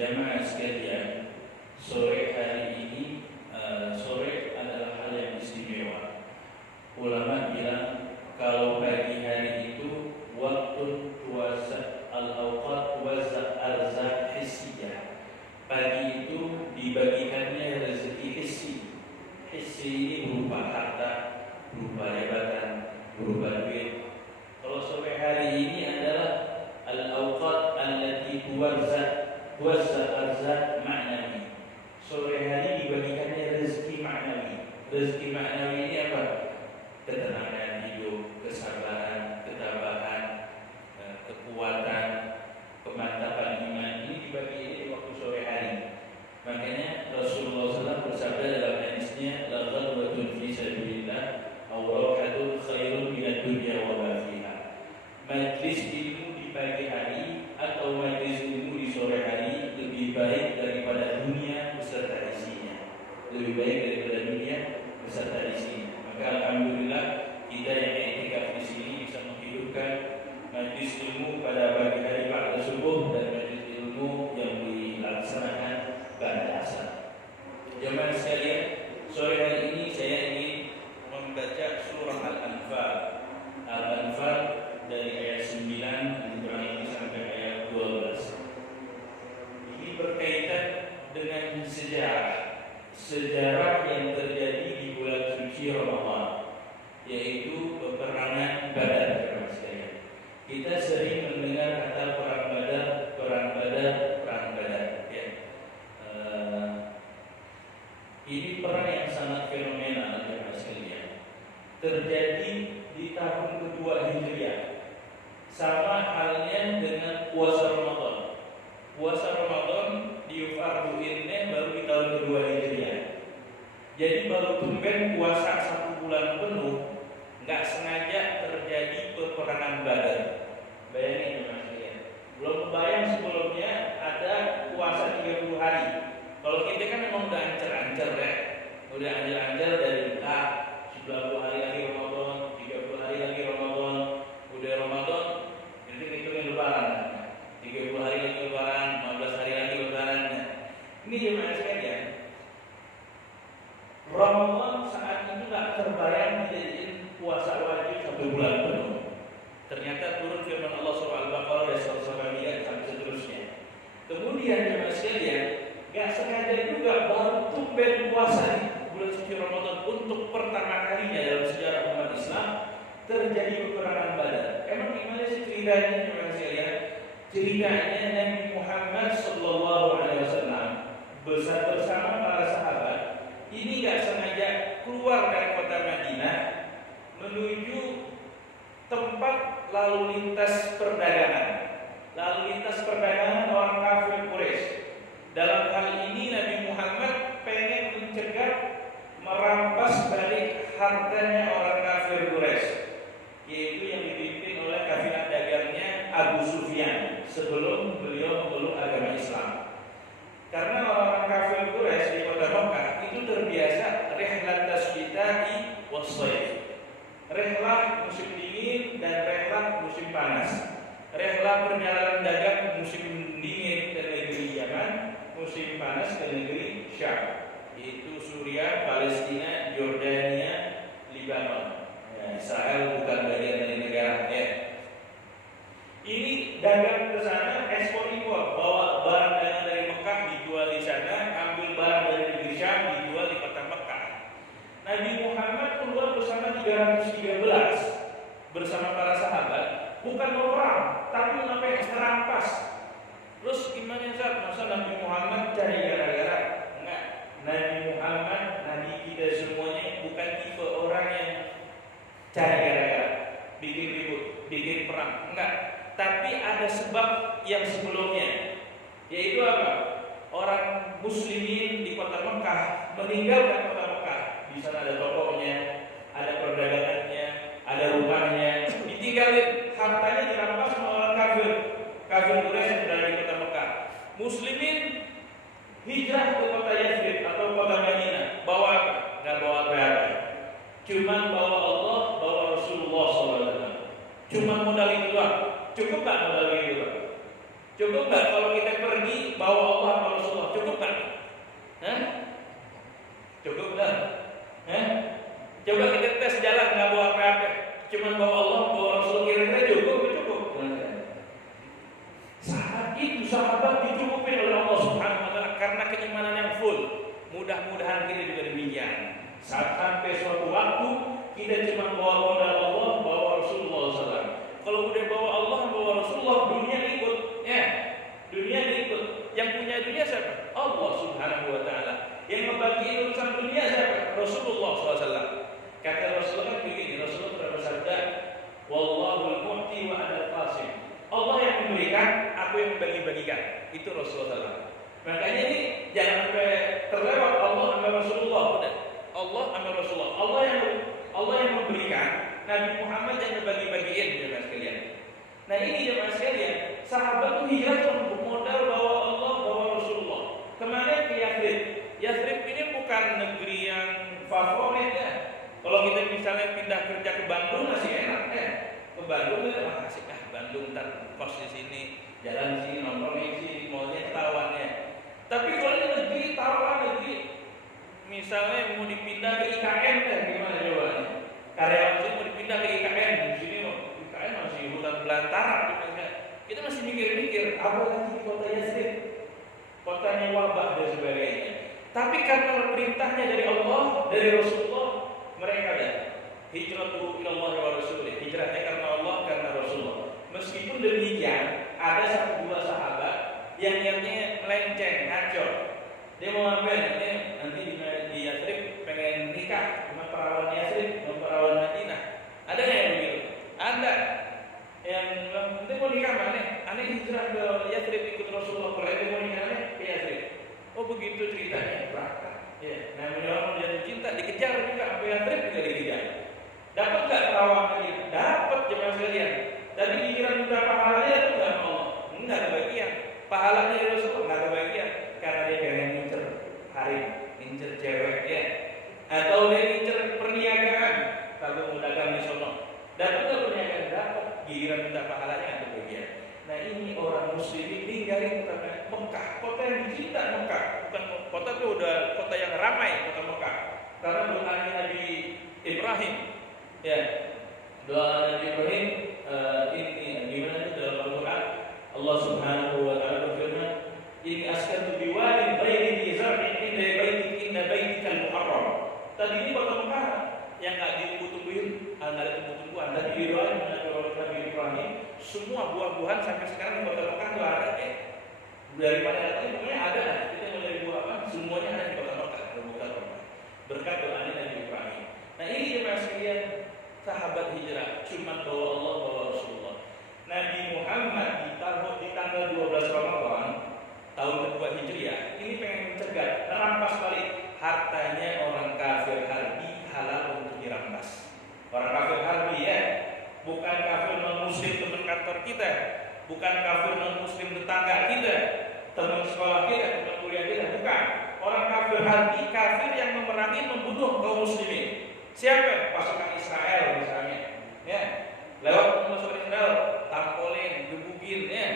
Jamaah sekalian, sore hari ini, sore adalah hal yang istimewa. Ulama bilang kalau pagi hari itu waktu puasa al-awqat puasa arzak hissiyah. Pagi itu dibagikannya rezeki hissi. Hissi ini berupa harta, berupa jabatan, berupa duit. Kalau sore hari ini adalah al-awqat allati puasa arzak ma'nawi. Sore hari dibagikannya rezeki ma'nawi. Rezeki ma'nawi ini apa? Ketenangan hidup, kesabaran, ketabahan, kekuatan, kemantapan iman. Ini dibagi di waktu sore hari. Makanya Rasulullah SAW bersabda dalam hadisnya, la ghadwatun fi sabilillah aw rawhatun khairun minad dunya wa ma fiha. Majlis ilmu di pagi hari atau majlis ilmu di sore hari lebih baik daripada dunia beserta isinya. Lebih baik daripada dunia beserta isinya. Maka alhamdulillah kita yang i'tikaf di sini bisa menghidupkan majlis ilmu pada pagi hari ba'da subuh dan majlis ilmu yang dilaksanakan pada asar. Jemaah sekalian, sore hari ini saya ingin membaca surah Al-Anfal. Al-Anfal dari ayat 9 ini sampai ayat 12. Ini berkaitan dengan sejarah yang terjadi di bulan suci Ramadan, yaitu peperangan Badar. Kita sering mendengar kata perang Badar, perang Badar, perang Badar. Ya. Ini perang yang sangat fenomenal, jemaah sekalian. Terjadi di tahun kedua Hijriah. Sama halnya dengan puasa Ramadan. Puasa Ramadan difarduinnya baru di tahun kedua Hijriah. Jadi baru tumben puasa 1 bulan penuh, nggak sengaja terjadi peperangan Badar. Bayangin teman sekalian. Belum kebayang sebelumnya ada puasa 30 hari. Kalau kita kan memang udah ancer-ancer ya. Udah ancer-ancer dari 90 hari lagi Ramadan, 30 hari lagi Ramadan, udah Ramadan, jadi hitungin lebaran. 30 hari lagi lebaran, 15 hari lagi lebaran. Ini jemaah sekalian. Ramadan saat itu nggak terbayang dijadiin puasa wajib 1 bulan penuh. Ternyata turun firman Allah surah Al-Baqarah dan surah Sabariyah sampai seterusnya. Kemudian jemaah sekalian, nggak sengaja juga baru tumben puasa di bulan suci Ramadan untuk pertama kalinya dalam sejarah umat Islam terjadi peperangan Badar. Emang gimana sih ceritanya jemaah sekalian? Ceritanya Nabi Muhammad SAW bersama para sahabat ini nggak sengaja keluar dari kota Madinah menuju tempat lalu lintas perdagangan. Lalu lintas perdagangan orang kafir Quraisy. Dalam hal ini Nabi Muhammad pengen mencegah merampas balik hartanya orang kafir Quraisy, yaitu yang dipimpin oleh kafilah dagangnya Abu Sufyan sebelum beliau memeluk agama Islam. Karena orang kafir Quraisy di kota Mekah itu terbiasa rihlat tasyitai was-shaif. Rihlah musim dingin dan rihlah musim panas. Rihlah perjalanan dagang musim dingin ke negeri Yaman, musim panas ke negeri Syam, yaitu Suriah, Palestina, Yordania, Lebanon. Ya, Israel bukan bagian dari negara ya. Ini dagang ke sana, ekspor impor, bawa barang dari Mekah dijual di sana, ambil barang dari negeri Syam dijual di kota Mekah. Nabi Muhammad keluar bersama 313 bersama para sahabat, bukan mau perang, tapi sampai merampas. Terus gimana Zat? Masa Nabi Muhammad cari gara-gara? Enggak. Nabi Muhammad, Nabi kita semuanya bukan tipe orang yang cari gara-gara, bikin ribut, bikin perang. Enggak. Tapi ada sebab yang sebelumnya, yaitu apa? Orang muslimin di kota Mekah meninggalkan kota Mekah. Di sana ada tokonya, ada perdagangannya, ada rumahnya, ditinggalin, hartanya dirampas sama orang kafir Quraisy yang berada di kota Mekah. Muslimin hijrah ke kota Yathrib atau kota Madinah. Bawa apa? Nggak bawa apa-apa. Cuman bawa Allah, bawa Rasulullah SAW. Cuman modal itu doang. Cukup nggak modal itu doang? Cukup nggak kalau kita pergi bawa Allah sama Rasulullah? Cukup nggak? Hah? Cukup nggak? Hah? Coba kita tes jalan nggak bawa apa-apa, cuma bawa Allah, bawa Rasul, kira-kira cukup? Cukup. Sahabat dicukupin oleh Allah Subhanahu Wa Taala karena keimanan yang full. Mudah-mudahan kita juga demikian. Saat sampai suatu waktu kita cuma bawa modal Allah, bawa Rasulullah SAW. Kalau udah bawa Allah, bawa Rasulullah, dunia ikut. Ya, dunia ikut. Yang punya dunia siapa? Allah Subhanahu Wa Taala. Yang membagi urusan dunia siapa? Rasulullah SAW. Kata Rasulullah begini, Rasulullah pernah bersabda, "Wallahul mu'ti wa ana al-qasim." Allah yang memberikan, aku yang membagi-bagikan. Itu Rasulullah SAW. Makanya ini jangan sampai terlewat Allah sama Rasulullah. Udah. Allah sama Rasulullah. Allah yang memberikan, Nabi Muhammad yang membagi-bagiin, jemaah sekalian. Nah ini jemaah sekalian, sahabat itu hijrah cuma modal bawa Allah, bawa Rasulullah. Kemana? Ke Yathrib. Yathrib ini bukan negeri yang favorit ya. Kalau kita misalnya pindah kerja ke Bandung masih enak ya. Ke Bandung ya makasih Bandung ntar kos di sini, jalan di sini, nongkrong di sini, maunya ketahuannya. Tapi kalau ini negeri taruhan negeri, misalnya mau dipindah ke IKN gimana jawabannya? Karyawan sini mau dipindah ke IKN, di sini IKN masih hutan belantara, kita masih mikir-mikir apa lagi di kota Yathrib, kotanya wabah dan sebagainya. Tapi karena perintahnya dari Allah, dari Rasulullah, mereka ada hijratu ilallah wa rasulih, hijrahnya karena Allah, karena Rasulullah. Meskipun demikian, ada satu dua sahabat yang niatnya melenceng, ngaco. Dia mau ngapain? Nanti di Yathrib pengen nikah sama perawan Yathrib, sama perawan Madinah. Ada yang begitu? Ada yang nanti mau nikah mana? Aneh hijrah ke Yathrib ikut Rasulullah. Kalau dia mau nikah aneh ke Yathrib. Oh begitu ceritanya, berangkat. Ya, namanya orang jatuh cinta dikejar juga sampai Yathrib juga dikejar. Dapat nggak perawan Madinah? Dapat jemaah sekalian. Tadi pikiran minta pahalanya itu nggak Allah, nggak kebagian. Pahalanya dari Rasul nggak kebagian karena dia pengen ngincer hari, ngincer cewek ya, atau dia ngincer perniagaan. Kalau mau dagang di sono, dapat nggak perniagaan? Dapat. Giliran minta pahalanya nggak kebagian. Nah ini orang muslimin tinggalin Mekah, kota yang dicinta Mekah, bukan kota itu udah kota yang ramai, kota Mekah. Karena doanya Nabi Ibrahim, ya doa Nabi Ibrahim. Ini gimana itu dalam Al-Quran Allah Subhanahu Wa Taala berfirman, ini askan biwadin ghairi dhi zar'in inda baitikal muharram. Tadi ini kota Mekah yang nggak ditumbuh-tumbuhin, nggak ada tumbuh-tumbuhan. Tadi di doa oleh Nabi Ibrahim, semua buah-buahan sampai sekarang di kota Mekah itu ada. Dari mana datangnya? Pokoknya ada. Kita mau dari buah apa? Semuanya ada di kota Mekah. Berkat doanya Nabi Ibrahim. Nah ini jemaah sekalian, sahabat hijrah cuma bawa Allah, bawa Rasulullah. Nabi Muhammad ditaruh di tanggal 12 Ramadan tahun kedua Hijriah ini pengen mencegah, merampas balik hartanya orang kafir harbi, halal untuk dirampas. Orang kafir harbi ya, bukan kafir non muslim teman kantor kita, bukan kafir non muslim tetangga kita, teman sekolah kita, teman kuliah kita, bukan. Orang kafir harbi, kafir yang memerangi, membunuh kaum muslimin. Siapa? Pasukan Israel misalnya, ya. Lewat pasukan Israel, tampolin, gebugin, ya,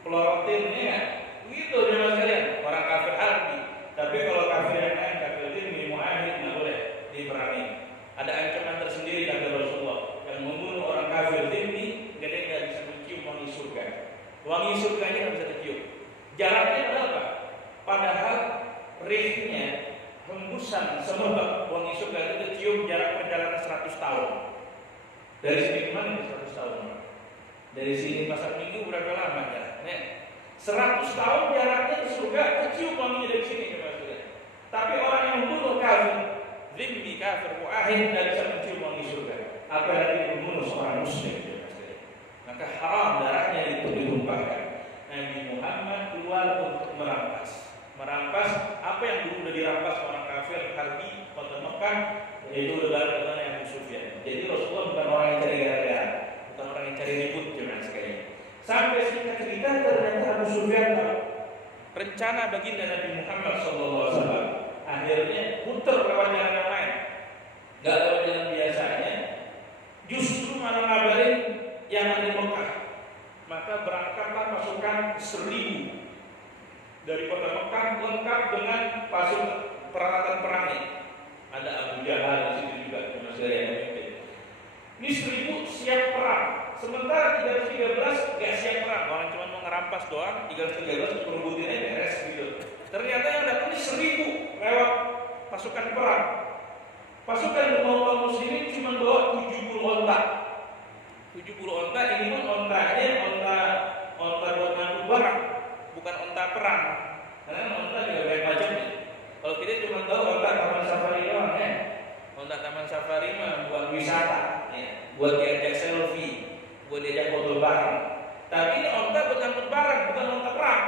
pelorotin, ya. Begitu jemaah sekalian, orang kafir harbi. Tapi kalau kafir yang lain, kafir ini muahid nggak boleh diperangi. Ada ancaman tersendiri kata Rasulullah, yang membunuh orang kafir ini, dia nggak bisa mencium wangi surga. Wangi surganya nggak bisa dicium. Jaraknya berapa? Padahal rihnya, hembusan semerbak wangi surga itu tercium jarak perjalanan 100 tahun. Dari sini ke mana 100 tahun? Dari sini pasar Minggu berapa lama jaraknya? 100 tahun jaraknya ke surga, tercium wanginya dari sini. Tapi orang yang membunuh kafir, zimmi kafir, muahid, tidak bisa mencium wangi surga. Apalagi membunuh seorang muslim. Maka haram darahnya itu ditumpahkan. Nabi Muhammad keluar untuk merampas apa yang dulu sudah dirampas orang kafir harbi kota Mekah, yaitu lebaran yang Abu Sufyan. Jadi Rasulullah bukan orang yang cari gara-gara, bukan orang yang cari ribut jangan sekali. Sampai singkat cerita ternyata Abu Sufyan rencana baginda Nabi Muhammad SAW akhirnya putar lewat jalan yang lain, nggak lewat jalan biasanya, justru malah ngabarin yang ada di Mekah. Maka berangkatlah pasukan 1.000 dari kota Mekah lengkap dengan peralatan perangnya. Ada Abu Jahal di situ juga, termasuk yang memimpin. Ini 1.000 siap perang. Sementara 313 gak siap perang. Orang cuma mau ngerampas doang, 313 ngerubutin aja beres gitu. Ternyata yang datang ini 1.000 lewat pasukan perang. Pasukan kaum muslimin cuma bawa 70 onta. 70 onta, ini pun ontanya onta buat ngangkut barang, bukan onta perang. Karena onta juga banyak macamnya. Kalau kita cuma tahu onta taman safari doang ya. Onta taman safari mah buat wisata, ya. Buat diajak selfie, buat diajak foto bareng. Tapi ini onta buat ngangkut barang, bukan onta perang.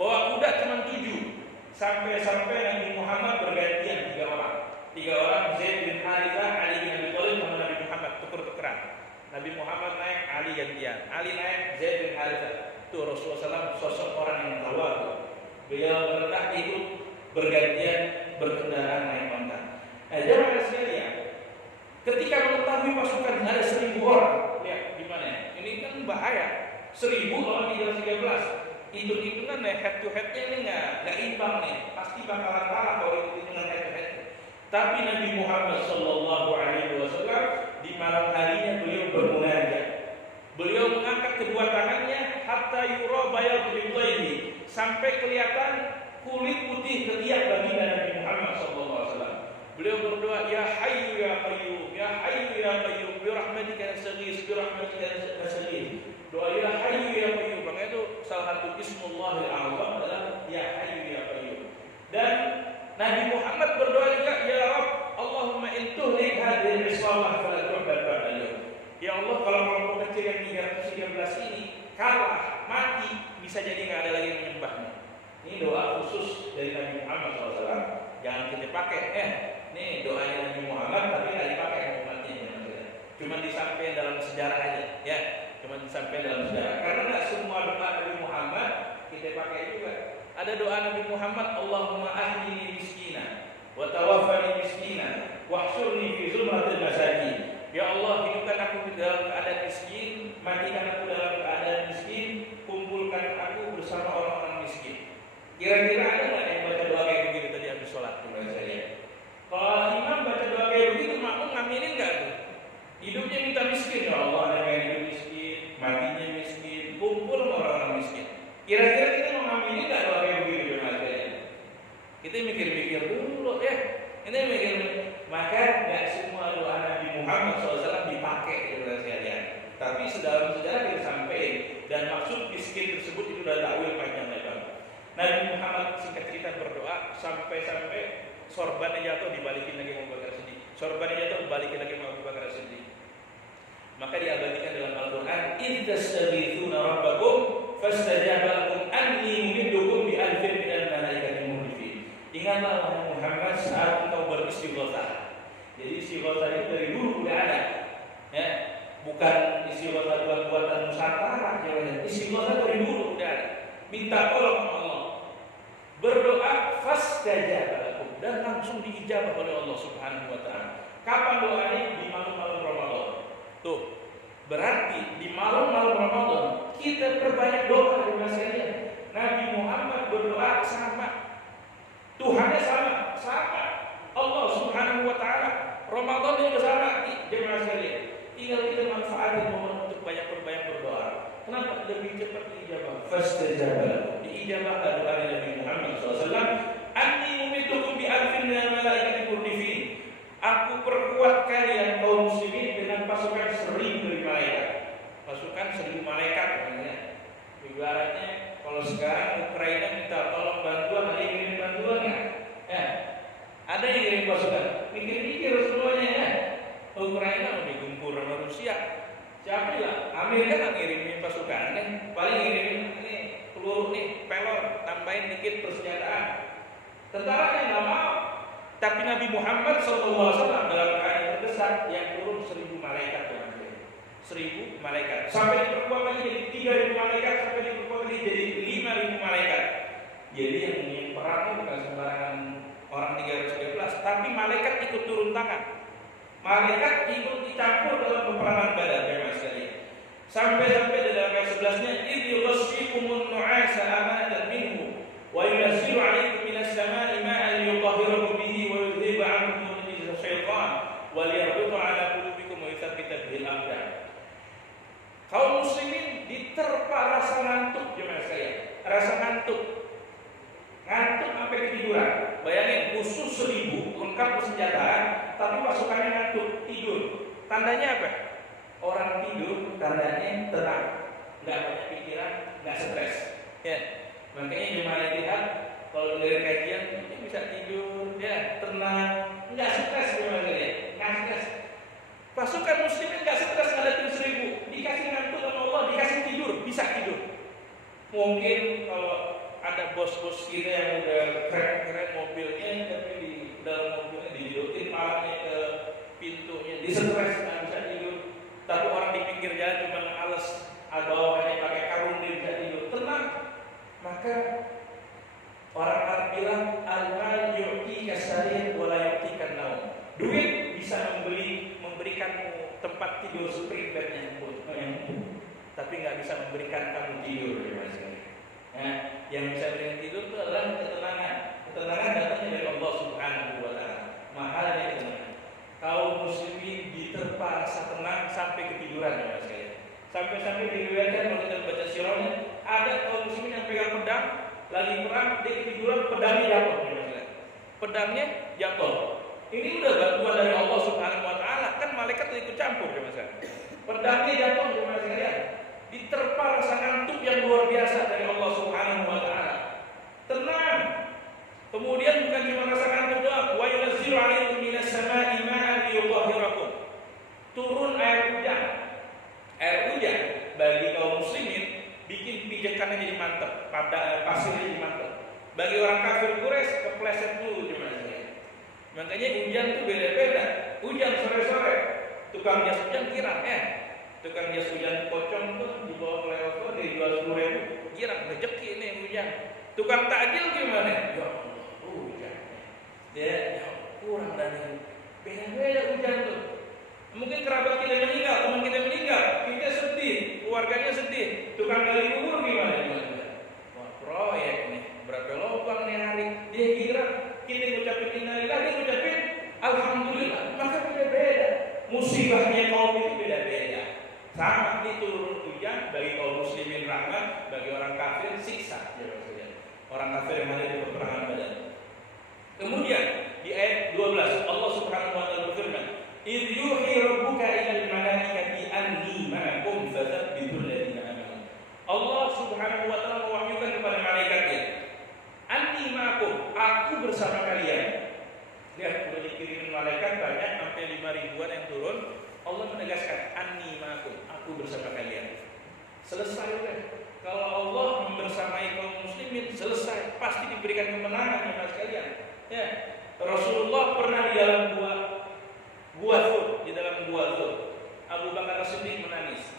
Bawa kuda cuma 7. Sampai Nabi Muhammad bergantian 3 orang. 3 orang, Zaid bin Harithah, Ali bin Abi Thalib sama Nabi Muhammad tuker-tukeran. Nabi Muhammad naik, Ali gantian. Ali naik, Zaid bin Harithah. Itu Rasulullah SAW sosok orang yang tawadu. Beliau merendah itu bergantian berkendaraan naik onta. Jamaah sekalian, ketika mengetahui pasukan ada 1.000 orang, lihat gimana? Ini kan bahaya. 1.000 lawan 313. Hitung-hitungan head to headnya ini nggak imbang nih. Pasti bakalan kalah kalau hitung-hitungan head to head. Tapi Nabi Muhammad SAW di malam harinya beliau bermunajat. Beliau mengangkat kedua tangannya hatta yura bayadu bidayhi, sampai kelihatan kulit putih ketiak baginda Nabi Muhammad SAW. Beliau berdoa, ya hayyu ya qayyum, ya hayyu ya qayyum, bi rahmatika nastaghits, bi rahmatika nastaghits. Doa ya hayyu ya qayyum, makanya itu salah satu ismullahil a'zam adalah ya hayyu ya qayyum. Dan Nabi Muhammad berdoa juga, ya Rabb, Allahumma in tuhlik hadhihi al-islamah fala tu'bad ba'da. Ya Allah, kalau kelompok kecil yang 313 ini kalah, mati, bisa jadi nggak ada lagi yang menyembahnya. Ini doa khusus dari Nabi Muhammad SAW. Jangan kita pakai, ini doanya Nabi Muhammad tapi nggak dipakai umatnya. Cuma disampaikan dalam sejarah aja, ya. Cuma disampaikan dalam sejarah. Karena nggak semua doa Nabi Muhammad kita pakai juga. Ada doa Nabi Muhammad, Allahumma ahnini miskina, wa tawaffani miskina, wahsyurni fi zumratil masakin. Ya Allah, hidupkan aku dalam keadaan miskin, matikan aku dalam keadaan miskin, kumpulkan aku bersama orang-orang miskin. Kira-kira ada nggak yang baca doa kayak begitu tadi habis sholat? Kalau imam baca doa kayak begitu, makmum ngaminin nggak tuh? Hidupnya minta miskin, ya Allah, ada yang hidup miskin, matinya miskin, kumpul sama orang-orang miskin. Kira-kira kita mau ngaminin nggak doa kayak begitu? Kita mikir-mikir dulu ya. Ini mikir, maka nggak semua doa Nabi Muhammad SAW dipakai gitu sekalian. Tapi dalam sejarah kita sampaikan, dan maksud miskin tersebut itu sudah takwil panjang lebar. Nabi Muhammad singkat cerita berdoa sampai sorbannya jatuh dibalikin lagi Abu Bakar Siddiq. Sorbannya jatuh dibalikin lagi Abu Bakar Siddiq. Maka diabadikan dalam Al-Quran, "Idzastaghitsuna rabbakum fastajaba lakum anni mumiddukum bi alfin minal malaikati murdifin." Ingatlah wahai Muhammad saat engkau beristighotsah. Jadi istighotsah itu dari dulu udah ada. Ya, bukan istighotsah buatan Nusantara, istighotsah dari dulu udah ada. Minta tolong sama Allah. Berdoa fastajaba lakum, dan langsung diijabah oleh Allah Subhanahu wa taala. Kapan doanya? Di malam-malam Ramadan. Tuh, berarti di malam-malam Ramadan kita perbanyak doa di masanya. Nabi Muhammad berdoa sama, Tuhannya sama. Allah Subhanahu wa taala. Ramadan juga sama, jemaah sekalian. Tinggal kita manfaatin momen untuk banyak berdoa. Kenapa lebih cepat diijabah? Fastajaba lakum. Diijabah doa Nabi Muhammad SAW. Anni mumitukum bi alfin minal malaikati murdifin. Aku perkuat kalian kaum muslimin dengan pasukan 1.000 dari malaikat. Pasukan 1.000 malaikat namanya. Ibaratnya kalau sekarang Ukraina minta tolong bantuan, ada yang ngirim bantuan nggak? Ya, ada yang ngirim pasukan. Mikir-mikir semuanya ya. Ukraina mau digempur sama Rusia. Siapa ya? Amerika nggak ngirimin pasukan, paling ngirimin ini peluru nih, pelor, tambahin dikit persenjataan. Tentara yang nggak mau. Tapi Nabi Muhammad SAW dalam keadaan terdesak yang turun 1.000 malaikat, 1.000 malaikat. Sampai diperkuat lagi jadi 3.000 malaikat, sampai diperkuat lagi jadi 5.000 malaikat. Jadi yang perangnya bukan sembarangan orang 313, tapi malaikat ikut turun tangan. Malaikat ikut dicampur dalam peperangan Badar, jemaah sekalian. Sampai dalam ayat 11 yusqikum an-nu'asa amanatan minhu wa yunazzilu 'alaykum minas sama'i ma'an liyutahhirakum bihi wa yudhhiba 'ankum rijza syaitan wa liyarbita 'ala qulubikum wa yuthabbita bihil aqdam. Kaum muslimin diterpa rasa ngantuk jemaah sekalian. Rasa ngantuk sampai ketiduran. Bayangin musuh 1000 lengkap bersenjataan, tapi pasukannya ngantuk, tidur. Tandanya apa? Orang tidur tandanya tenang, nggak banyak pikiran, nggak stres. Ya, makanya jemaah lihat kalau dari kajian ini bisa tidur, ya tenang, nggak stres jemaah sekalian, nggak stres. Pasukan muslimin nggak stres ngadepin 1000, dikasih ngantuk sama Allah, dikasih tidur, bisa tidur. Mungkin kalau ada bos-bos kita yang udah keren-keren mobilnya, tapi di dalam mobilnya dijodohin palanya ke pintunya, disetres nggak bisa tidur. Tapi orang di pinggir jalan cuma males, bawahannya pakai karung dia bisa tidur, tenang. Maka orang Arab bilang al-mal yu'ti kasarir wa la yu'ti kan-naum. Duit bisa memberikanmu tempat tidur spring bed yang empuk, tapi nggak bisa memberikan kamu tidur ya Mas. Nah, yang bisa berikan tidur itu adalah ketenangan. Ketenangan datangnya dari Allah Subhanahu wa taala. Mahalnya ketenangan. Kaum muslimin diterpa rasa tenang sampai ketiduran ya Mas. Sampai-sampai diriwayatkan kalau kita baca sirahnya, ada kaum muslimin yang pegang pedang, lagi perang, dia ketiduran, pedangnya jatuh ya Mas. Pedangnya jatuh. Ini udah bantuan dari Allah Subhanahu wa taala, kan malaikat ikut campur ya Mas. Pedangnya jatuh ya Mas. Diterpa rasa ngantuk yang luar biasa dari Allah Subhanahu wa taala. Tenang. Kemudian bukan cuma rasa ngantuk doang, wa yunazzilu 'alaikum minas sama'i ma'an liyutahhirakum. Turun air hujan. Air hujan bagi kaum muslimin bikin pijakannya jadi mantap, pada pasirnya jadi mantap. Bagi orang kafir Quraisy kepleset dulu gimana. Makanya hujan tuh beda-beda. Hujan sore-sore, tukang jas hujan girang tukang jas hujan pocong tuh dibawa flyover dijual 10.000, girang rezeki nih hujan. Tukang takjil gimana? Ya Allah, hujan. Ya kurang dari beda-beda hujan tuh. Mungkin kerabat kita meninggal, teman kita meninggal, kita sedih, keluarganya sedih. Tukang gali kubur gimana? Wah proyek nih, berapa lubang nih hari? Dia girang. Kita ngucapin innalillahi, dia ngucapin alhamdulillah. Maka beda-beda. Musibahnya kaum itu beda-beda. Sama diturun hujan bagi kaum muslimin rahmat, bagi orang kafir siksa. Orang kafir yang ada di peperangan Badar. Kemudian di ayat 12 Allah Subhanahu wa taala berfirman, "Idh yuhi rabbuka ilal malaikati anni ma'akum fathabbitul ladzina amanu." Allah Subhanahu wa taala mewahyukan kepada malaikatnya, "Anni ma'akum, aku bersama kalian." Lihat, sudah dikirimin malaikat banyak sampai 5 ribuan yang turun. Allah menegaskan, "Anni ma'akum, aku bersama kalian." Selesai kan? Kalau Allah membersamai kaum muslimin, selesai, pasti diberikan kemenangan kepada sekalian. Ya, Rasulullah pernah di dalam gua Thur, Abu Bakar As-Siddiq menangis.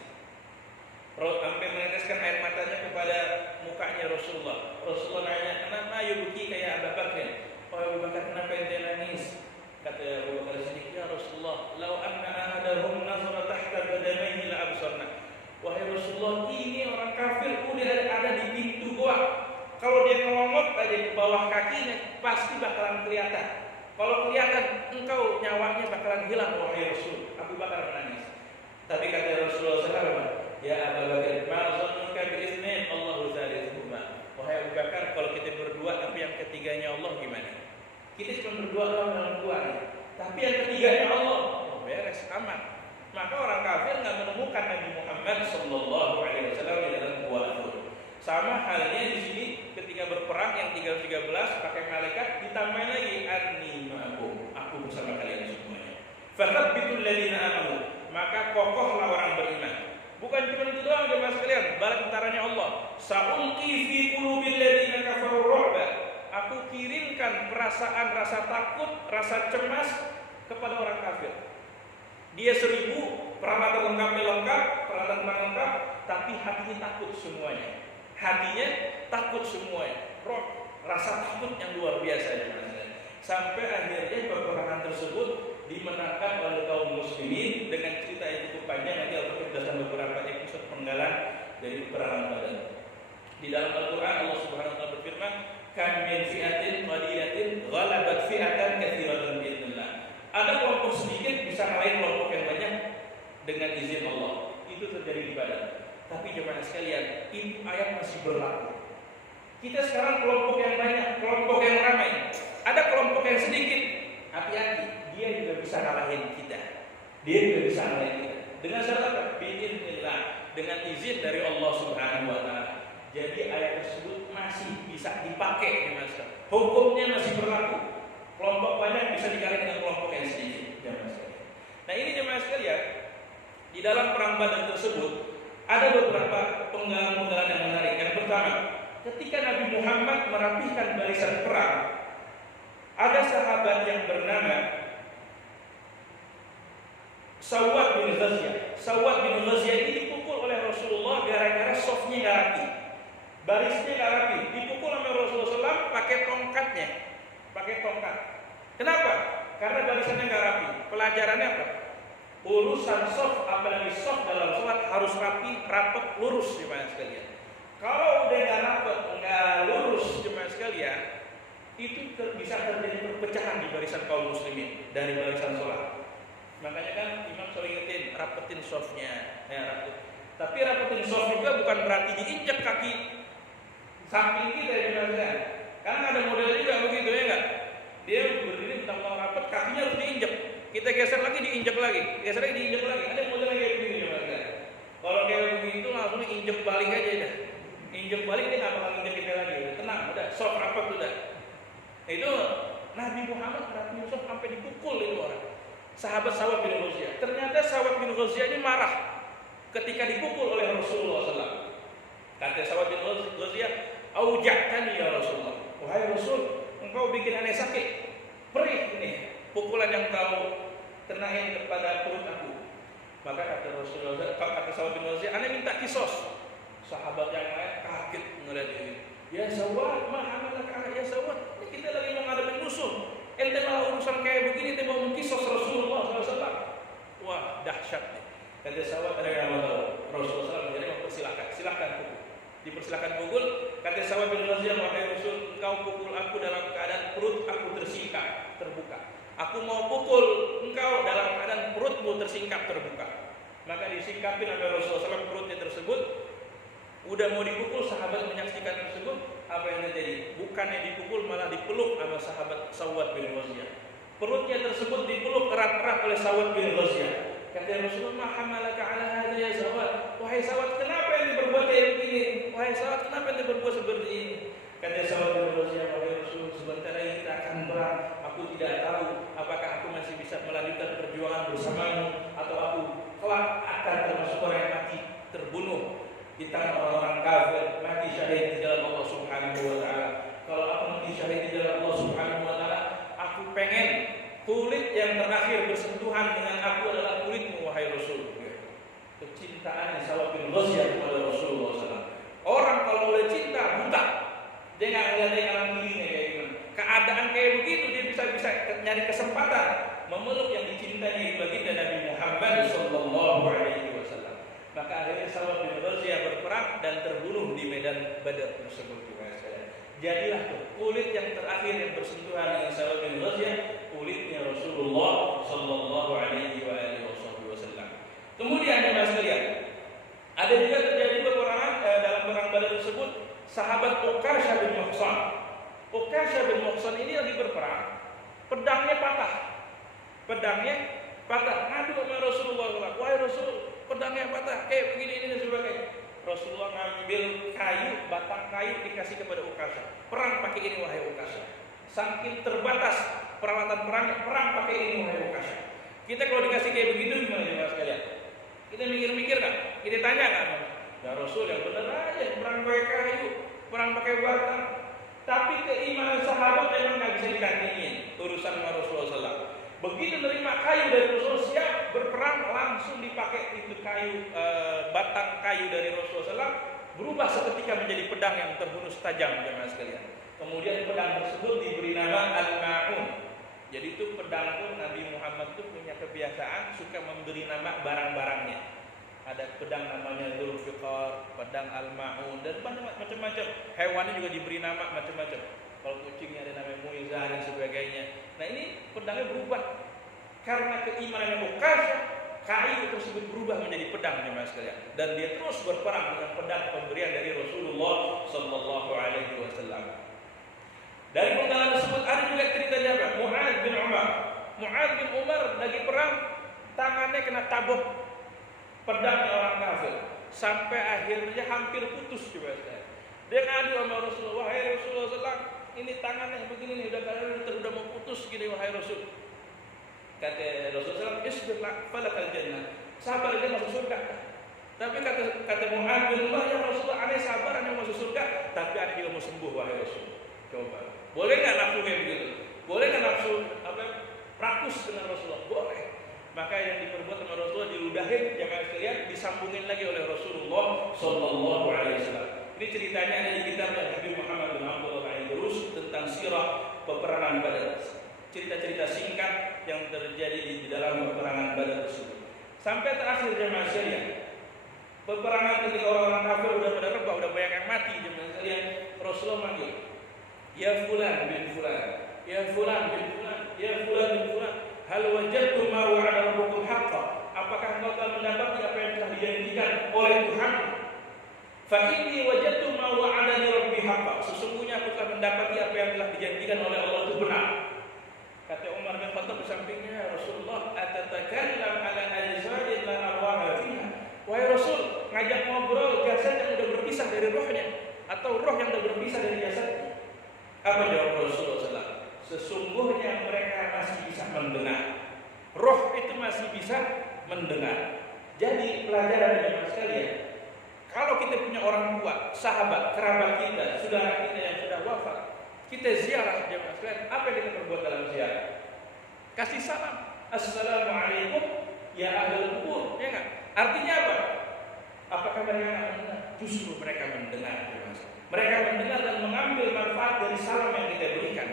Sampai meneteskan air matanya kepada mukanya Rasulullah. Rasulullah nanya, "Kenapa yubki kayak Abu Bakar?" "Oh Abu Bakar, kenapa ente nangis?" Kata Abu Bakar As-Siddiq, "Ya Rasulullah, lau anna ahadahum nazara tahta badamaihi la absarna." Wahai Rasulullah, ini orang kafir udah ada di pintu gua. Kalau dia ngelongok aja ke bawah kakinya, pasti bakalan kelihatan. Kalau kelihatan, engkau nyawanya bakalan hilang, wahai Rasul. Abu Bakar menangis. Tapi kata Rasulullah SAW, "Ya Abu Bakar, ma'azanuka bi'ithnin Allahu thalithuhuma." Wahai Abu Bakar, kalau kita berdua tapi yang ketiganya Allah gimana? Kita cuma berdua dalam dua, tapi yang ketiganya Allah, beres, aman. Maka orang kafir nggak menemukan Nabi Muhammad Sallallahu Alaihi Wasallam di dalam gua itu. Sama halnya di sini ketika berperang yang 13 pakai malaikat ditambahin lagi, "Anni ma'akum, aku bersama kalian semuanya." Fathabbitul ladzina amanu, maka kokohlah orang beriman. Bukan cuma itu doang jemaah sekalian, bala tentaranya Allah. Sa'ulqi fi qulubil ladzina kafaru ru'ba. Aku kirimkan perasaan rasa takut, rasa cemas kepada orang kafir. Dia 1000, peralatan lengkapnya lengkap, peralatan perang lengkap, tapi hatinya takut semuanya. Hatinya takut semuanya. Rasa takut yang luar biasa ya. Sampai akhirnya peperangan tersebut dimenangkan oleh kaum muslimin dengan cerita yang cukup panjang. Nanti Al-Fatihah berdasarkan beberapa episode penggalan dari peperangan Badar. Di dalam Al-Quran Allah Subhanahu wa taala berfirman, "Kam min fi'atin qalilatin ghalabat fi'atan katsiratan bi'idznillah." Ada kelompok sedikit bisa ngalahin kelompok yang banyak dengan izin Allah. Itu terjadi di Badar. Tapi jemaah sekalian, itu ayat masih berlaku. Kita sekarang kelompok yang banyak, kelompok yang ramai. Ada kelompok yang sedikit, hati-hati, dia juga bisa ngalahin kita. Dia juga bisa ngalahin kita. Dengan syarat apa? Bi'idznillah, dengan izin dari Allah Subhanahu wa taala. Jadi ayat tersebut masih bisa dipakai, Mas. Hukumnya masih berlaku. Kelompok banyak bisa dikalahin dengan kelompok yang sedikit, jemaah sekalian. Nah, ini jemaah sekalian, di dalam perang Badar tersebut ada beberapa penggalan-penggalan yang menarik. Yang pertama, ketika Nabi Muhammad merapihkan barisan perang, ada sahabat yang bernama Sawad bin Ghaziyah. Sawad bin Ghaziyah ini dipukul oleh Rasulullah gara-gara softnya nggak rapi, barisnya nggak rapi. Dipukul oleh Rasulullah SAW pakai tongkatnya, pakai tongkat. Kenapa? Karena barisannya nggak rapi. Pelajarannya apa? Urusan soft, apalagi soft dalam sholat harus rapi, rapat, lurus, jemaah sekalian. Kalau udah nggak rapat, nggak lurus, jemaah sekalian, itu bisa terjadi perpecahan di barisan kaum muslimin dari barisan sholat. Makanya kan imam selalu ingetin, rapetin softnya, ya rapet. Tapi rapetin soft juga bukan berarti diinjak kaki samping kita, jemaah sekalian. Karena ada model juga begitu, ya nggak? Dia berdiri tentang rapet, kakinya harus diinjak. Kita geser lagi, diinjak lagi, geser lagi, diinjak lagi. Ada modelnya kayak begini, jemaah sekalian. Kalau kayak begitu langsung injak balik aja dah. Injak balik dia nggak bakal injak kita lagi. Udah tenang, udah soft rapet udah. Itu Nabi Muhammad Nabi Yusuf sampai dipukul itu orang. Sahabat Sawad bin Ghaziyah. Ternyata Sawad bin Ghaziyah ini marah ketika dipukul oleh Rasulullah SAW. Kata Sawad bin Ghaziyah, "Auja'tani ya Rasulullah." Wahai Rasul, engkau bikin aneh sakit. Perih ini pukulan yang kau kenain kepada perut aku. Maka kata Rasulullah, kata Sawad bin Ghaziyah, "Aneh minta kisos." Sahabat yang lain kaget ngeliat ini. "Ya Sawad, ma'amalaka ya Sawad. Ini kita lagi mau ngadepin musuh. Ente malah urusan kayak begini, ente mau kisos Rasulullah SAW." Wah, dahsyat nih. Kata Sawad, ada yang mau Rasulullah SAW, jadi mempersilahkan, silahkan pukul. Dipersilahkan pukul. Kata Sawad bin Ghaziyah, "Wahai Rasul, engkau pukul aku dalam keadaan perut aku tersingkap, terbuka. Aku mau pukul engkau dalam keadaan perutmu tersingkap, terbuka." Maka disingkapin oleh Rasulullah SAW perutnya tersebut. Udah mau dipukul, sahabat menyaksikan tersebut. Apa yang terjadi? Bukannya dipukul, malah dipeluk sama sahabat Sawad bin Ghaziyah. Perutnya tersebut dipeluk erat-erat oleh Sawad bin Ghaziyah. Kata Rasulullah, "Hamalaka ala hadza ya Sawad." Wahai Sawad, kenapa yang berbuat kayak begini? Wahai Sawad, kenapa yang berbuat seperti ini? Kata Sawad bin Ghaziyah, "Wahai Rasul, sebentar lagi kita akan perang. Aku tidak tahu apakah aku masih bisa melanjutkan perjuangan bersamamu atau aku kelak akan termasuk orang yang mati terbunuh di tangan orang-orang kafir, mati syahid di jalan Allah Subhanahu wa taala. Kalau aku mati syahid di jalan Allah Subhanahu wa taala, aku pengen kulit yang terakhir bersentuhan dengan aku adalah kulitmu, wahai Rasul." Kecintaan Sawad bin Ghaziyah kepada Rasulullah SAW. Orang kalau boleh cinta buta, dia nggak ngeliat kanan kirinya kayak gimana. Keadaan kayak begitu dia bisa nyari kesempatan memeluk yang dicintainya baginda Nabi Muhammad Sallallahu Alaihi Wasallam. Maka akhirnya Sawad bin Ghaziyah berperang dan terbunuh di medan Badar tersebut. Jadilah kulit yang terakhir yang bersentuhan dengan Sawad bin Ghaziyah, kulitnya Rasulullah Sallallahu Alaihi Wasallam. Kemudian jemaah sekalian, ada juga terjadi peperangan dalam perang Badar tersebut. Sahabat Uqashah bin Muhsan. Uqashah bin Muhsan ini lagi berperang, pedangnya patah. Pedangnya patah. Ngadu sama Rasulullah SAW, "Wahai Rasul, pedangnya patah, kayak begini ini dan sebagainya." Rasulullah ngambil kayu, batang kayu dikasih kepada Uqashah. "Perang pakai ini wahai Uqashah." Saking terbatas peralatan perangnya, perang pakai ini wahai Uqashah. Kita kalau dikasih kayak begitu gimana jemaah sekalian? Kita mikir-mikir kan? Kita tanya kan? "Ya Rasul, yang benar aja, perang pakai kayu, perang pakai batang." Tapi keimanan sahabat memang nggak bisa ditandingin urusan sama Rasulullah SAW. Begitu menerima kayu dari Rasulullah, siap berperang, langsung dipakai itu kayu, batang kayu dari Rasulullah SAW, berubah seketika menjadi pedang yang terhunus tajam, jemaah sekalian. Kemudian pedang tersebut diberi nama Al-Ma'un. Jadi itu pedang pun Nabi Muhammad itu punya kebiasaan suka memberi nama barang-barangnya. Ada pedang namanya Dzulfiqar, pedang al-ma'un, dan banyak macam-macam. Hewannya juga diberi nama macam-macam. Kalau kucingnya ada nama Muizah dan sebagainya. Nah ini pedangnya berubah karena keimanan yang Uqasyah. Kayu tersebut berubah menjadi pedang jemaah sekalian, dan dia terus berperang dengan pedang pemberian dari Rasulullah Sallallahu Alaihi Wasallam. Dari pengalaman tersebut ada juga ceritanya apa? Mu'adz bin Umar. Mu'adz bin Umar lagi perang, tangannya kena tabok pedangnya orang kafir, sampai akhirnya hampir putus jemaah sekalian. Dia ngadu sama Rasulullah, wahai Rasulullah SAW, ini tangannya begini nih, udah mau putus gini wahai Rasul. Kata Rasulullah SAW, isbirlah falakal jannah, sabar dia masuk surga. Tapi kata Mu'adz bin Umar, ya Rasulullah, aneh sabar aneh masuk surga, tapi aneh juga mau sembuh wahai Rasul. Coba, boleh nggak nafsu kayak begitu? Boleh nggak nafsu rakus dengan Rasulullah? Boleh. Maka yang diperbuat sama Rasulullah diludahin, jangan sekalian disambungin lagi oleh Rasulullah Sallallahu Alaihi Wasallam. Ini ceritanya ada di kitab Habib Muhammad bin Abdullah Al-Idrus tentang sirah peperangan Badar. Cerita-cerita singkat yang terjadi di dalam peperangan Badar tersebut. Sampai terakhir jemaah sekalian, peperangan ketika orang-orang kafir udah pada rebah, udah banyak yang mati jemaah sekalian, Rasulullah manggil, ya fulan bin fulan, ya fulan bin fulan, ya fulan bin fulan, hal wajadtum ma wa'ada rabbukum haqqan? Apakah engkau telah mendapati apa yang telah dijanjikan oleh Tuhan? Fa inni wajadtu ma wa'adani rabbi haqqan. Sesungguhnya aku telah mendapati apa yang telah dijanjikan oleh Allah itu benar. Kata Umar bin Khattab di sampingnya, Rasulullah, atatakallam ala ajsadin la arwaha fiha. Wahai Rasul, ngajak ngobrol jasad yang sudah berpisah dari rohnya, atau roh yang sudah berpisah dari jasadnya. Apa jawab Rasulullah SAW? Sesungguhnya mereka masih bisa mendengar. Roh itu masih bisa mendengar. Jadi pelajaran dari mas sekalian, kalau kita punya orang tua, sahabat, kerabat kita, saudara kita yang sudah wafat, kita ziarah jemaah sekalian, apa yang kita perbuat dalam ziarah? Kasih salam, assalamualaikum ya ahlul qubur, ya enggak? Artinya apa? Apakah mereka mendengar? Justru mereka mendengar, jemaah sekalian. Mereka mendengar dan mengambil manfaat dari salam yang kita berikan.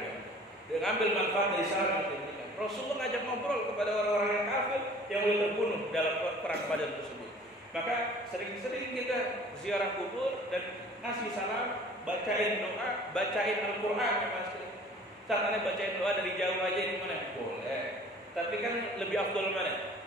Mengambil manfaat dari salam yang kita berikan. Rasulullah ngajak ngobrol kepada orang-orang yang kafir yang boleh terbunuh dalam perang Badar tersebut. Maka sering-sering kita ziarah kubur dan ngasih salam, bacain doa, bacain Al-Quran ya mas. Caranya bacain doa dari jauh aja di mana? Boleh. Tapi kan lebih afdol mana?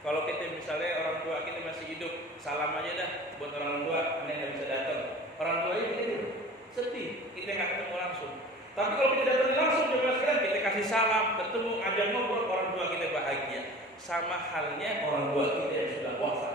Kalau kita misalnya orang tua kita masih hidup, salam aja dah buat orang tua, aneh nggak bisa datang. Orang tua itu sedih, kita nggak ketemu langsung. Tapi kalau kita datang langsung jemaah sekalian, kita kasih salam, bertemu, ajak ngobrol, orang tua kita bahagia. Sama halnya orang tua kita yang sudah wafat.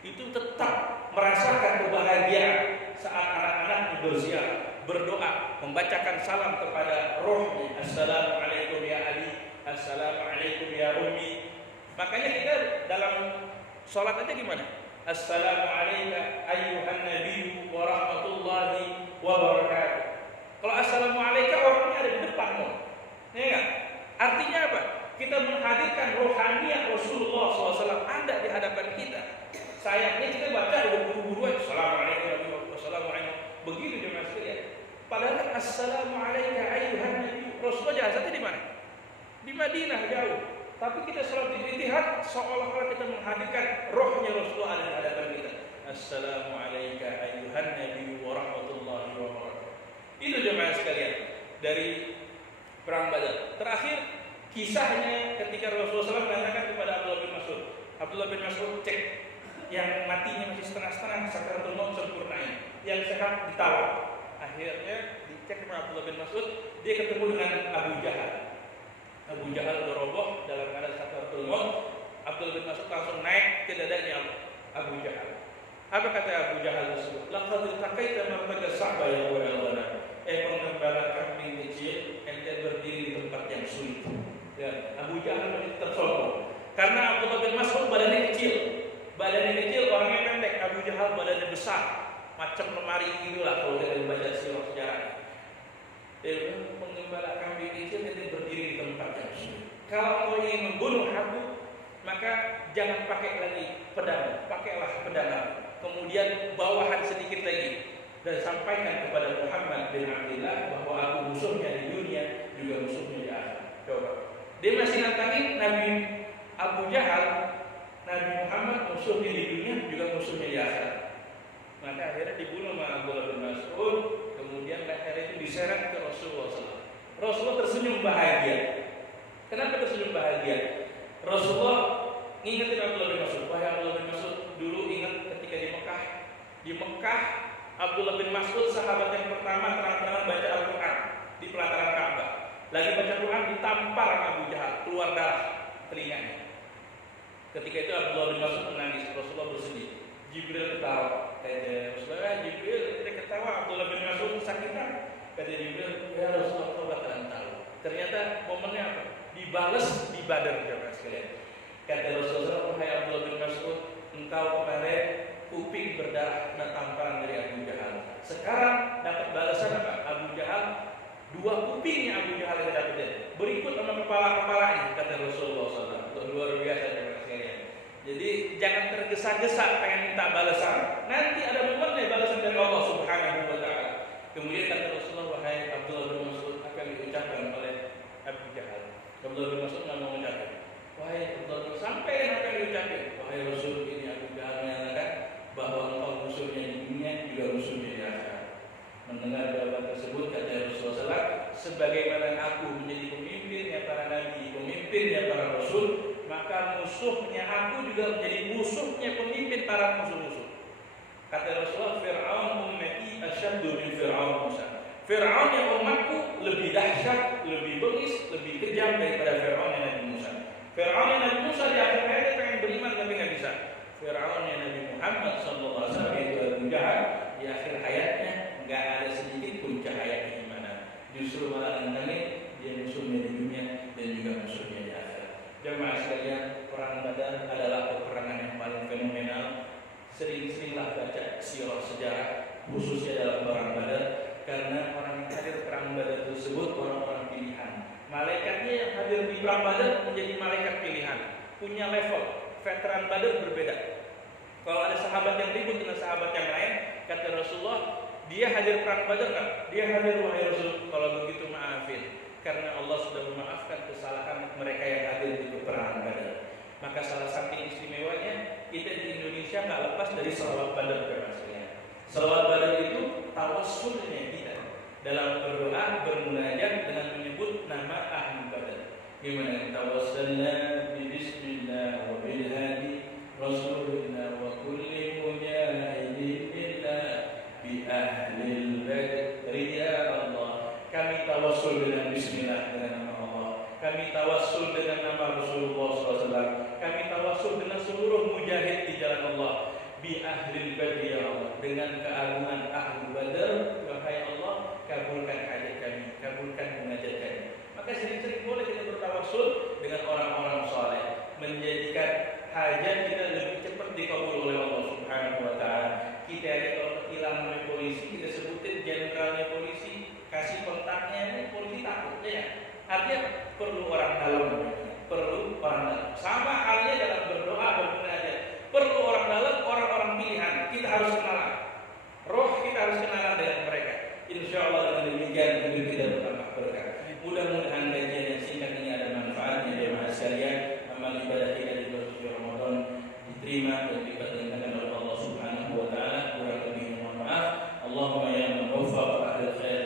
Itu tetap merasakan kebahagiaan saat anak-anak berziarah, berdoa, membacakan salam kepada rohnya. Assalamualaikum ya Ali, assalamualaikum ya Ummi. Makanya kita dalam sholat aja gimana? Assalamualaikum ayyuhan nabiyyu wa rahmatullahi wa barakatuh. Kalau assalamualaikum orangnya ada di depan loh, ya enggak? Artinya apa? Kita menghadirkan rohaniah Rasulullah SAW ada di hadapan kita. Sayangnya kita baca udah buru-buru aja. Assalamualaikum, wassalamualaikum. Begitu jemaah sekalian. Padahal kan assalamualaikum ayyuhan nabi. Rasulullah jasadnya di mana? Di Madinah jauh. Tapi kita sholat di Ittihad seolah-olah kita menghadirkan rohnya Rasulullah ada di hadapan kita. Assalamualaikum ayyuhan nabi wa rahmatullahi wa barakatuh. Itu jemaah sekalian dari perang Badar. Terakhir kisahnya ketika Rasulullah SAW menanyakan kepada Abdullah bin Mas'ud. Abdullah bin Mas'ud cek yang matinya masih setengah-setengah, sakaratul maut sempurnain, yang sehat ditawar. Akhirnya dicek sama Abdullah bin Mas'ud, dia ketemu dengan Abu Jahal. Abu Jahal udah roboh dalam keadaan sakaratul maut. Abdullah bin Mas'ud langsung naik ke dadanya Abu Jahal. Apa kata Abu Jahal tersebut? Laqad taqaita martaqa sa'ba ya walana. Penggembala kambing kecil, ente berdiri di tempat yang sulit. Dan Abu Jahal menjadi tersombong karena Abdullah bin Mas'ud badannya kecil. Badannya kecil, orangnya pendek. Abu Jahal badannya besar, macam lemari inilah kalau kita baca sejarah. Dia menggembala kambing kecil, dia berdiri di tempat yang sulit. Kalau kau ingin membunuh aku, maka jangan pakai lagi pedang, pakailah pedang. Kemudian bawahan sedikit lagi dan sampaikan kepada Muhammad bin Abdullah bahwa aku musuhnya di dunia juga musuhnya di akhirat. Coba. Dia masih nantangin Nabi Abu Jahal. Nabi Muhammad musuhnya di dunia juga musuhnya di akhirat. Maka akhirnya dibunuh sama Abdullah bin Mas'ud. Kemudian lehernya itu diseret ke Rasulullah SAW. Rasulullah tersenyum bahagia. Kenapa tersenyum bahagia? Rasulullah ngingetin Abdullah bin Mas'ud. Wahai Abdullah bin Mas'ud, dulu ingat ketika di Mekah. Di Mekah, Abdullah bin Mas'ud sahabat yang pertama terang-terangan baca Al-Quran di pelataran Ka'bah. Lagi baca Quran ditampar Abu Jahal, keluar darah telinganya. Ketika itu Abdullah bin Mas'ud menangis, Rasulullah bersedih. Jibril ketawa. Kata Rasulullah, Jibril dia ketawa, Abdullah bin Mas'ud sakitan. Kata Jibril, ya Rasulullah kau bakalan tahu. Ternyata momennya apa? Dibales di Badar jemaah sekalian. Kata Rasulullah, wahai Abdullah bin Mas'ud, engkau kemarin kuping berdarah kena tamparan dari Abu Jahal. Sekarang dapat balasan apa? Abu Jahal, dua kupingnya Abu Jahal yang dapat. Berikut sama kepala-kepalanya, kata Rasulullah SAW. Luar biasa jemaah sekalian. Jadi jangan tergesa-gesa pengen minta balasan. Nanti ada momennya balasan dari Allah Subhanahu wa taala. Kemudian kata Rasulullah, wahai Abdullah bin Mas'ud, apa yang diucapkan oleh Abu Jahal? Abdullah bin Mas'ud enggak mau mengucapkan. Wahai Abdullah bin Mas'ud, sampai apa yang diucapkan? Wahai Rasul, ini Abu Jahal menyatakan bahwa engkau musuhnya di dunia juga musuhnya di akhirat. Mendengar jawaban tersebut kata Rasulullah SAW, sebagaimana aku menjadi pemimpinnya para nabi, pemimpinnya para rasul, maka musuhnya aku juga menjadi musuhnya pemimpin para musuh-musuh. Kata Rasulullah, Fir'aun ummati asyaddu min Fir'aun Musa. Fir'aun yang umatku lebih dahsyat, lebih bengis, lebih kejam daripada Fir'aun yang Nabi Musa. Fir'aun yang Nabi Musa di akhir hayatnya pengen beriman tapi nggak bisa. Fir'aun yang Nabi Muhammad SAW yaitu Abu Jahal di akhir hayatnya nggak ada sedikit pun cahaya keimanan. Justru malah nantangin dia musuhnya di dunia dan juga musuhnya di akhirat. Jemaah sekalian, perang Badar adalah peperangan yang paling fenomenal. Sering-seringlah baca sirah sejarah khususnya dalam perang Badar, karena orang yang hadir perang Badar tersebut orang-orang pilihan. Malaikatnya yang hadir di perang Badar menjadi malaikat pilihan, punya level. Veteran Badar berbeda. Kalau ada sahabat yang ribut dengan sahabat yang lain, kata Rasulullah, dia hadir perang Badar enggak? Dia hadir, wahai Rasul. Kalau begitu maafin, karena Allah sudah memaafkan kesalahan mereka yang hadir di peperangan Badar. Maka salah satu istimewanya, kita di Indonesia nggak lepas dari sholawat Badar, teman-teman. Sholawat Badar itu tawassulnya kita dalam berdoa, bermunajat dengan menyebut nama ahli Badar. Gimana? Tawassalna bi bismillah wa bil hadi rasulillah wa kulli mujahidin billah bi ahli Badr ya Allah. Kami tawassul dengan bismillah, dengan nama Allah. Kami tawassul dengan nama Rasulullah SAW. Kami tawassul dengan seluruh mujahid di jalan Allah. Bi ahli Badr ya Allah, dengan keagungan ahli Badar, wahai Allah, kabulkan hajat kami, kabulkan munajat kami. Maka sering-sering boleh kita bertawassul dengan orang-orang saleh, menjadikan hajat kita lebih cepat dikabul oleh Allah Subhanahu wa taala. Kita aja kalau ketilang oleh polisi, kita sebutin jenderalnya polisi, kasih kontaknya, ini polisi takut ya. Artinya perlu orang dalam, perlu orang dalam. Sama halnya dalam berdoa, bermunajat. Perlu orang dalam, orang-orang pilihan. Kita harus kenalan. Roh kita harus kenalan dengan mereka. Insya Allah dengan demikian hidup kita bertambah berkah. Mudah-mudahan kajian yang singkat ini ada manfaatnya jemaah sekalian. Amal ibadah kita di bulan suci Ramadan diterima dan diperkenankan oleh Allah Subhanahu wa taala. Kurang lebih mohon maaf. Allahumma ya man waffaq ahli khair